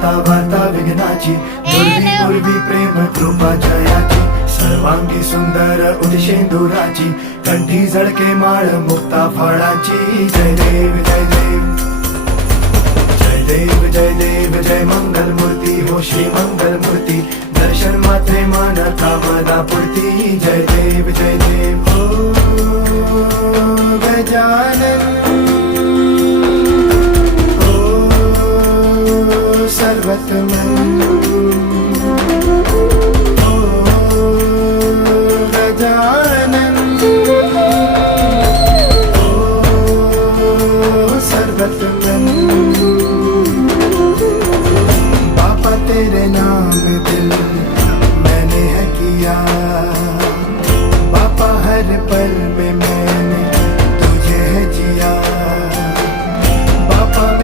दाता वार्ता विघ्नाची, दुर्वी पूर्वी प्रेम कृपा जयाची, सर्वांगी सुंदर उदिशेंदुराची, कंठी झळके माळ मुक्ता फळाची. जय देव जय देव जय देव जय देव जय मंगल मूर्ती हो श्री मंगल मूर्ती, दर्शन मात्रे मान कामना पूर्ती. जय देव जय देव ओ गजानन ओ सर्वतमन ओ गजानन ओ सर्वतमन. बाबा तेरे नाम दिल मैंने है किया, बाबा हर पल में